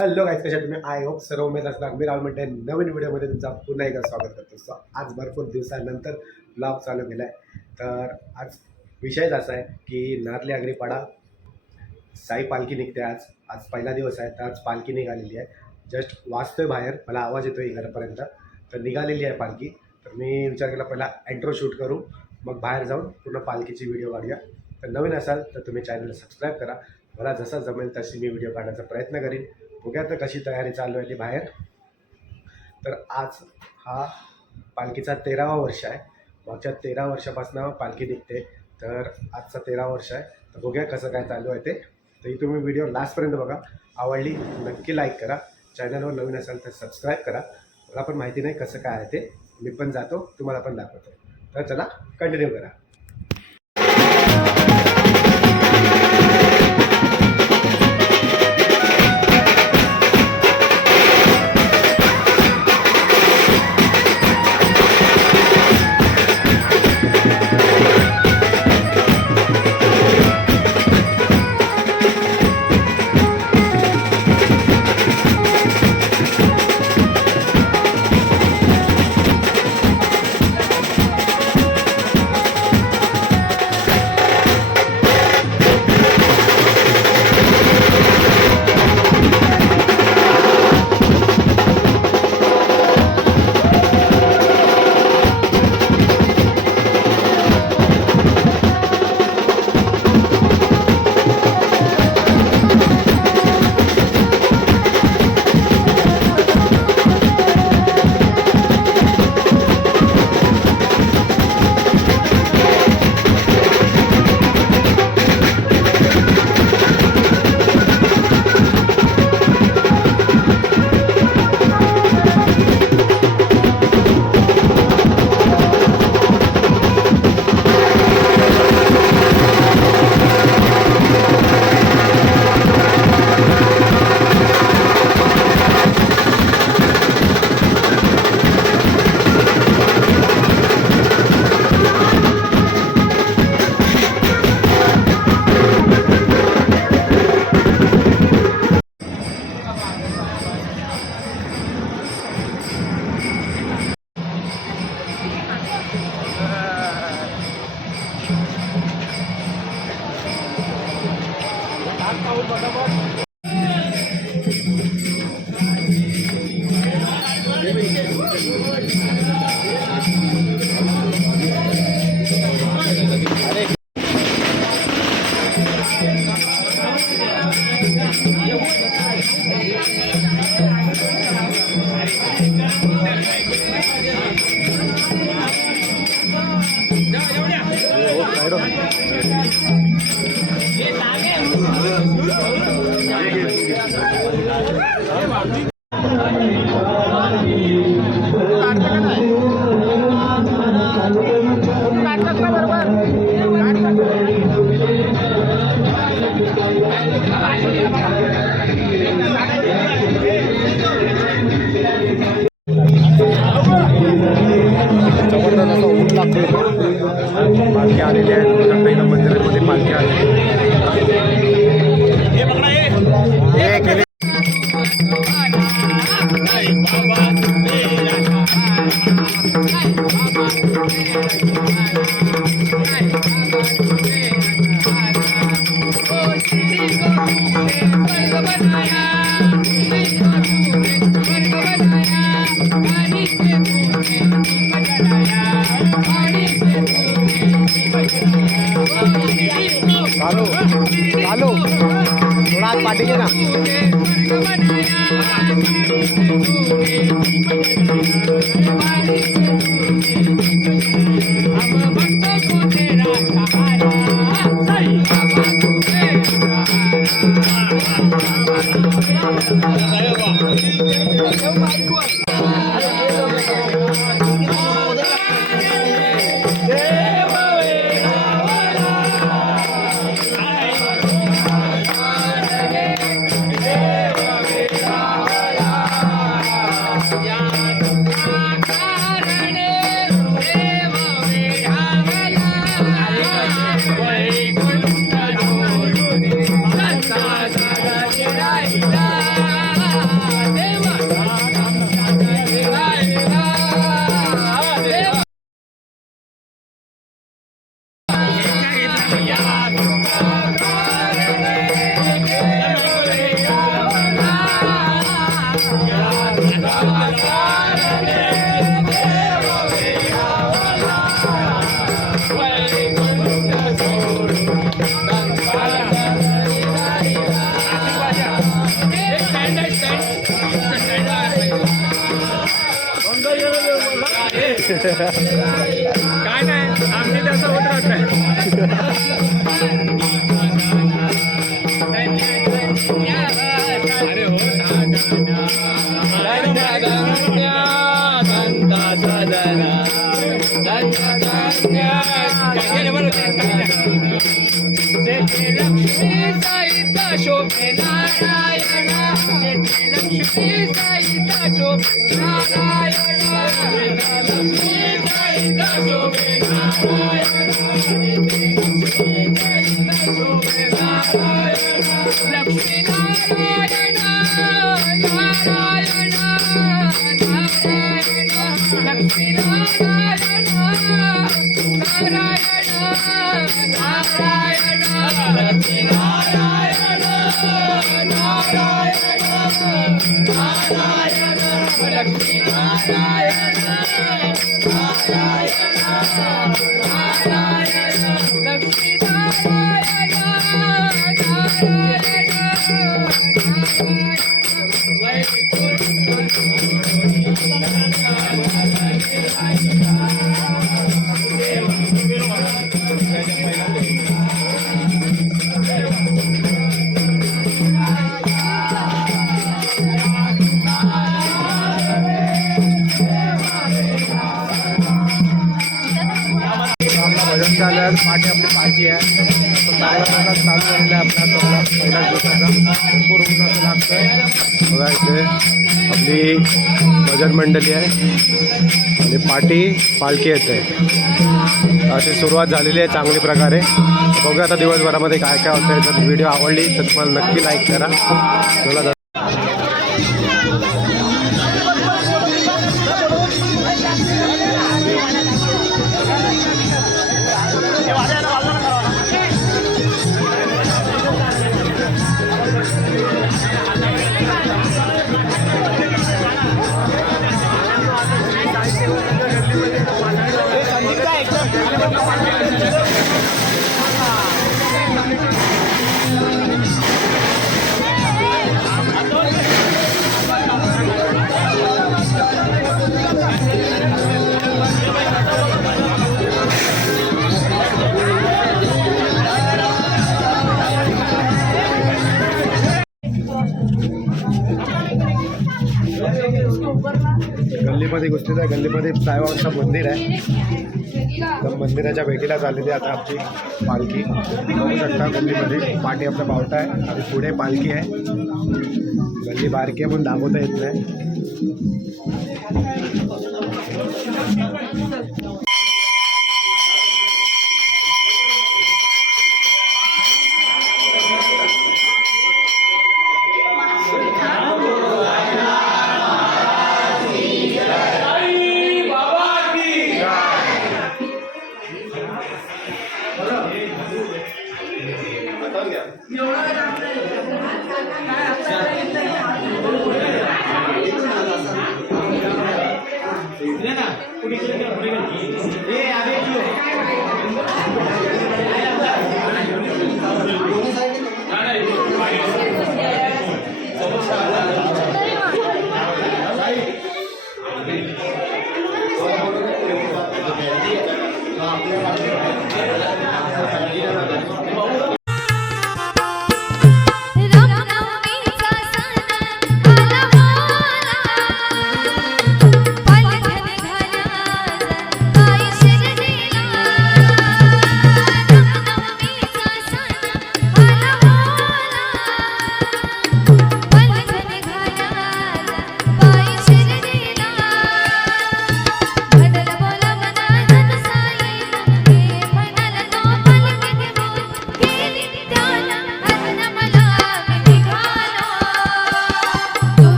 Hello guys, कशा तुम्ही? I hope सर्व उमेद असणार. मी राहुल म्हणते नवीन व्हिडिओमध्ये तुमचा पुन्हा एकदा स्वागत करतो. आज भरपूर दिवसानंतर ब्लॉग चालू केला आहे. तर आज विषयच असा आहे की नारली आगरीपाडा साई पालखी निघते. आज आज पहिला दिवस आहे, तर आज पालखी निघालेली आहे. जस्ट वाजतोय बाहेर, मला आवाज येतोय घरापर्यंत. तर निघालेली आहे पालखी. तर मी विचार केला पहिला एंट्रो शूट करू, मग बाहेर जाऊन पूर्ण पालखीची व्हिडिओ काढूया. तर नवीन असाल तर तुम्ही चॅनलला सबस्क्राईब करा. मला जसं जमेल तशी मी व्हिडिओ काढण्याचा प्रयत्न करीन. बघूया तर कशी तयारी चालू आहे ती बाहेर. तर आज हा पालखीचा 13वा वर्ष आहे. मागच्या 13 वर्षापासून पालखी निघते, तर आजचा 13 वर्ष आहे. तर बघूया कसं काय चालू आहे ते. तरी तुम्ही व्हिडिओ लास्टपर्यंत बघा. आवडली नक्की लाईक करा. चॅनलवर नवीन असाल तर सबस्क्राईब करा. मला पण माहिती नाही कसं काय आहे ते. मी पण जातो, तुम्हाला पण दाखवतो. तर चला कंटिन्यू करा. पालखी आलेली आहे. पहिल्या मंदिरामध्ये पालखी आलेली चालू चालू थोड़ा हाथ पाटेंगे ना. काय नाही आमची तसं होत राहत अरे हो लक्ष्मी साईता शोभे नारायण लक्ष्मी साईता शोभे नारायण लक्ष्मी साईता शोभे नारायण शोभे नारायण लक्ष्मी नारायण नारायण नारायण लक्ष्मी नारायण नारायण नारायण लक्ष्मी नारायण नारायण नारायण लक्ष्मी नारायण नारायण नारायण लक्ष्मी नारायण भजन चालू आहे पाठी आपली पार्टी आहे तो चांगला प्रकार चालू झालेला आहे आपला पहिल्याच दिवसाचा भरपूर ऊन असं लागतंय बघा इथे आपली भजन मंडळी आहे आणि पालखी येते अशी सुरुवात झालेली आहे चांगली प्रकारे बघूया आता दिवसभरामध्ये काय काय होतं जर व्हिडिओ आवडली तर तुम्हाला नक्की लाईक करा मला गल्लीमध्ये घुसलेलं आहे गल्लीमध्ये साईबाबांचं मंदिर आहे तर मंदिराच्या भेटीला चाललेली आता आपली पालखी बघू शकता गल्लीमध्ये पाठी आपला बावटा आहे आणि पुढे पालखी आहे गल्ली बारकी आहे पण दाखवता येत नाही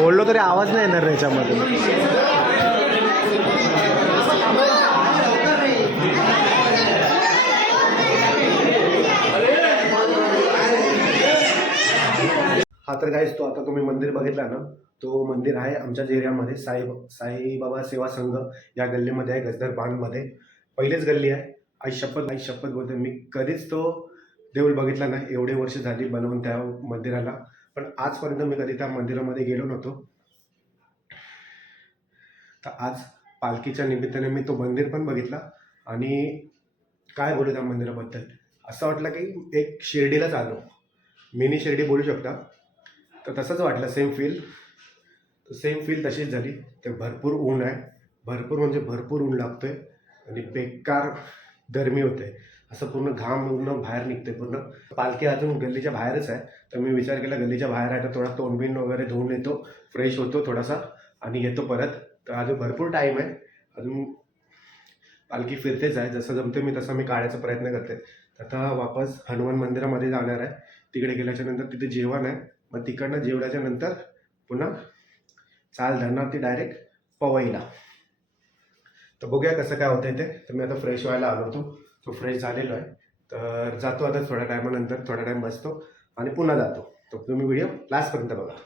बोललो तरी आवाज नाही येणार याच्यामध्ये हा तर गाईस तो आता तुम्ही मंदिर बघितला ना तो मंदिर आहे आमच्याच एरियामध्ये साईबाबा सेवा संघ या गल्लीमध्ये आहे, गजदर बांधमध्ये. पहिलेच गल्ली आहे. आई शपथ बोलते, मी कधीच तो देऊळ बघितला नाही. एवढे वर्ष झाली बनवून त्या मंदिराला, पण आजपर्यंत मी कधी त्या मंदिरामध्ये गेलो नव्हतो. तर आज पालखीच्या निमित्ताने मी तो मंदिर पण बघितला. आणि काय बोलू त्या मंदिराबद्दल, असं वाटलं की एक शिर्डीलाच आलो. मिनी शिर्डी बोलू शकता. तर तसंच वाटलं, सेम फील तशीच झाली. ते भरपूर ऊन आहे, भरपूर म्हणजे भरपूर ऊन लागतोय आणि बेकार गरमी होते. असं पूर्ण घाम पूर्ण बाहेर निघते पूर्ण. पालखी अजून गल्लीच्या बाहेरच आहे. तर मी विचार केला गल्लीच्या बाहेर आहे तर थोडा तोंडबिंड वगैरे धुवून येतो, फ्रेश होतो थोडासा आणि येतो परत. तर अजून भरपूर टाईम आहे. अजून पालखी फिरतेच आहे. जसं जमते मी तसं मी काढायचा प्रयत्न करते. तर आता वापस हनुमान मंदिरामध्ये जाणार आहे. तिकडे गेल्याच्या नंतर तिथे जेवण आहे. मग तिकडनं जेवल्याच्या नंतर पुन्हा चाल धरणार ती डायरेक्ट पवईला. तर बघूया कसं काय होतं ते. तर मी आता फ्रेश व्हायला आलो होतो. तो फ्रेश झालेलो आहे. तर जातो आता थोड्या टायमानंतर, थोडा टाईम बसतो आणि पुन्हा जातो. तर तुम्ही व्हिडिओ लास्टपर्यंत बघा.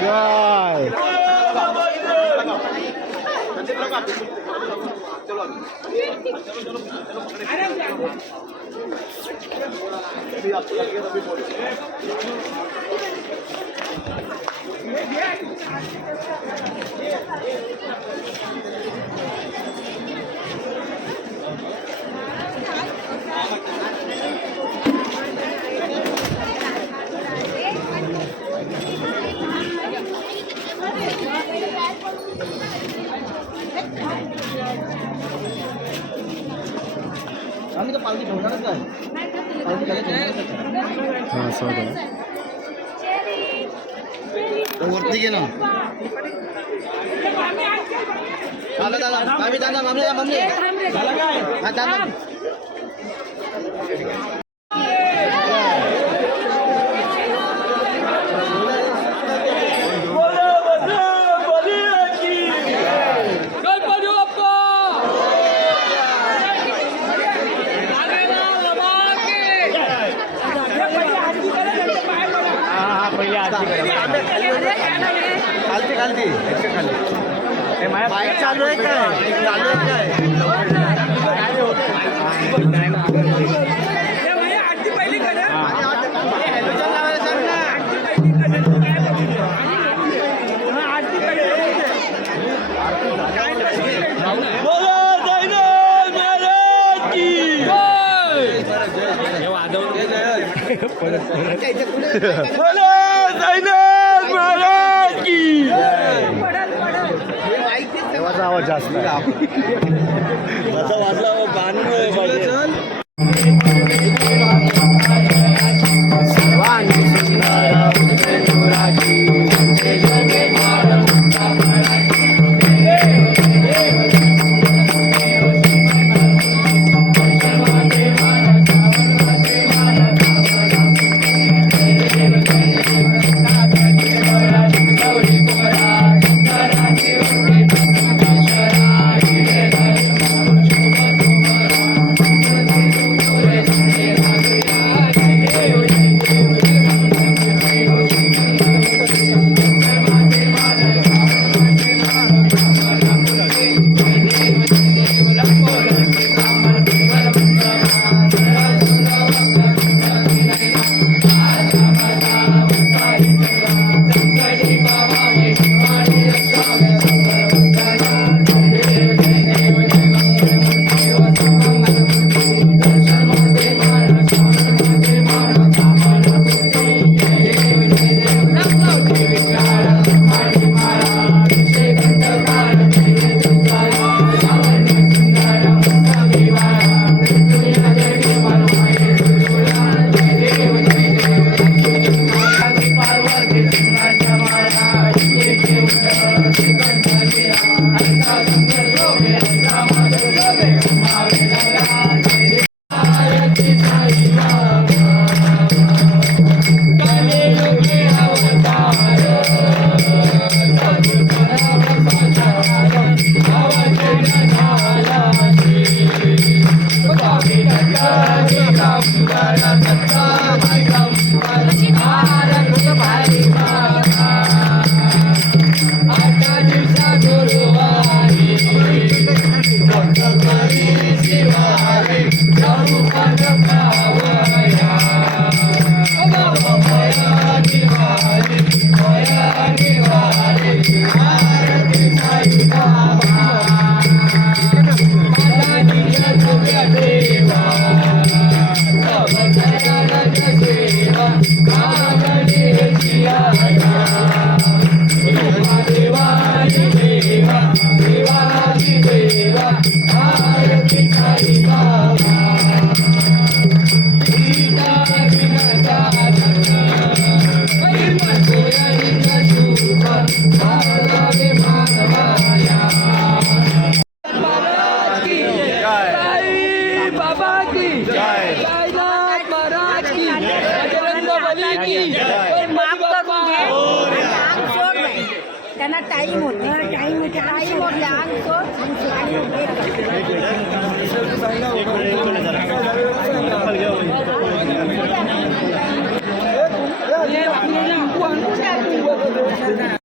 जय आम्ही तर पालखी ठेवणारच काय पालखी खाली ठेवणारच हां असं होतं वरती घे ना दादा दादा मामी दादा मामी मम्मी हा दादा खालती खालती खाली बाईक चालू आहे काय चालू आहे देवाचा आवाज जास्त आहे. वाजला माफ करून घे. टाईम होते टाईम होते लहान होतो आणि